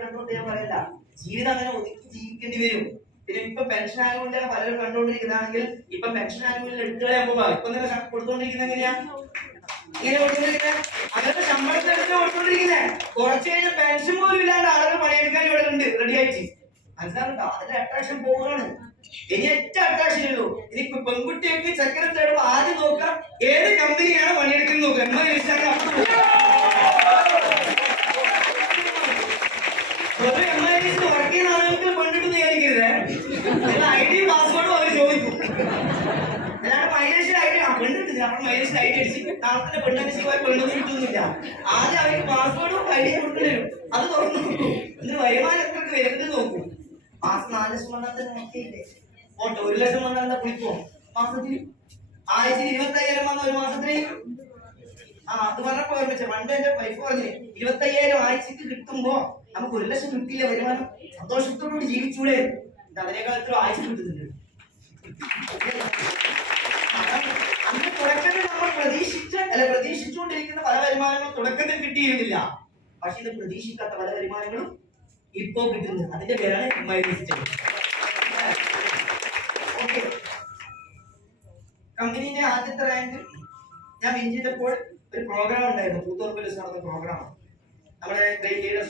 കണ്ടുകൊണ്ട് ഞാൻ പറയില്ല, ജീവിതം അങ്ങനെ ഒതുക്കി ജീവിക്കേണ്ടി വരും. പിന്നെ ഇപ്പൊ പെൻഷൻ ആനുകൂല്യം പലരും കണ്ടുകൊണ്ടിരിക്കുന്നതാണെങ്കിൽ ഇപ്പൊ പെൻഷൻ ആനുകൂല്യം എടുത്തുകളയാകുമ്പോ ഇപ്പൊ നിങ്ങൾ കൊടുത്തോണ്ടിരിക്കുന്നത് എങ്ങനെയാ? ഇങ്ങനെ കൊടുത്തോണ്ടിരിക്കുന്നത് അവരുടെ ശമ്പളത്തെടുത്ത് കൊടുത്തോണ്ടിരിക്കുന്നത്. കുറച്ച് കഴിഞ്ഞാൽ പെൻഷൻ പോലും ഇല്ലാണ്ട് ആളുകൾ പണിയെടുക്കാൻ ഇവിടെ ഉണ്ട് റെഡി ആയിട്ട്. മനസ്സിലാവുണ്ടോ? അതിന്റെ അട്രാക്ഷൻ പോവാണ്. ഇനി ഏറ്റവും അട്രാക്ഷൻ ഉള്ളൂ. ഇനി പെൺകുട്ടിയൊക്കെ ചെക്കനെ തേടുമ്പോ ആദ്യം നോക്കുക ഏത് കമ്പനിയാണ് പണിയെടുക്കുന്നത് നോക്കുക. വർക്ക് ചെയ്യുന്ന ആളുകൾക്ക് പെണ്ണിട്ട് വിചാരിക്കരുത്. ഐഡി പാസ്വേഡും അവർ ചോദിക്കും. അല്ലാണ്ട് മൈലേഷൻ ഐഡി പെണ്ണിട്ടില്ല, നമ്മൾ മൈലേഷൻ ഐഡി അടിച്ച് നാളത്തെ പെണ്ണനുസരിച്ച് പോയി പെണ്ണൊന്നും കിട്ടുന്നില്ല. ആദ്യം അവർക്ക് പാസ്വേഡും ഐഡിയും കൊടുക്കലും അത് തുറന്നു നോക്കും. എന്നിട്ട് വരുമാനം എത്രക്ക് വരുന്നത് നോക്കും. മാസം 4 ലക്ഷം വന്നാൽ തന്നെ നോക്കിയില്ലേ ഓട്ടോ. 1 ലക്ഷം വന്നാൽ എന്താ കുളിക്കുമോ? മാസത്തിൽ ആഴ്ചയിൽ 25,000 വന്ന ഒരു മാസത്തിന് അത് പറഞ്ഞപ്പോ ഓർമ്മിച്ച പണ്ട് എന്റെ വൈഫ് പറഞ്ഞു 25,000 ആഴ്ചക്ക് കിട്ടുമ്പോ നമുക്ക് 1 ലക്ഷം കിട്ടിയില്ല വരുമാനം, സന്തോഷത്തോടുകൂടി ജീവിച്ചൂടെ? അതിനേക്കാൾ എത്ര ആഴ്ച കിട്ടുന്നുണ്ട്. അന്ന് തുടക്കത്തിൽ നമ്മൾ പ്രതീക്ഷിച്ചുകൊണ്ടിരിക്കുന്ന പല വരുമാനങ്ങളും തുടക്കത്തിൽ കിട്ടിയിരുന്നില്ല. പക്ഷെ ഇത് പ്രതീക്ഷിക്കാത്ത പല വരുമാനങ്ങളും ഇപ്പോ കിട്ടുന്നത്. അതിന്റെ പേരാണ് കമ്പനിന്റെ ആദ്യത്തെ റാങ്ക് ഞാൻ വിൻ ചെയ്തപ്പോൾ ഒരു പ്രോഗ്രാം ഉണ്ടായിരുന്നു. 2000 നടന്ന പ്രോഗ്രാം. നമ്മുടെ ഗ്രേറ്റ് ലീഡേഴ്സ്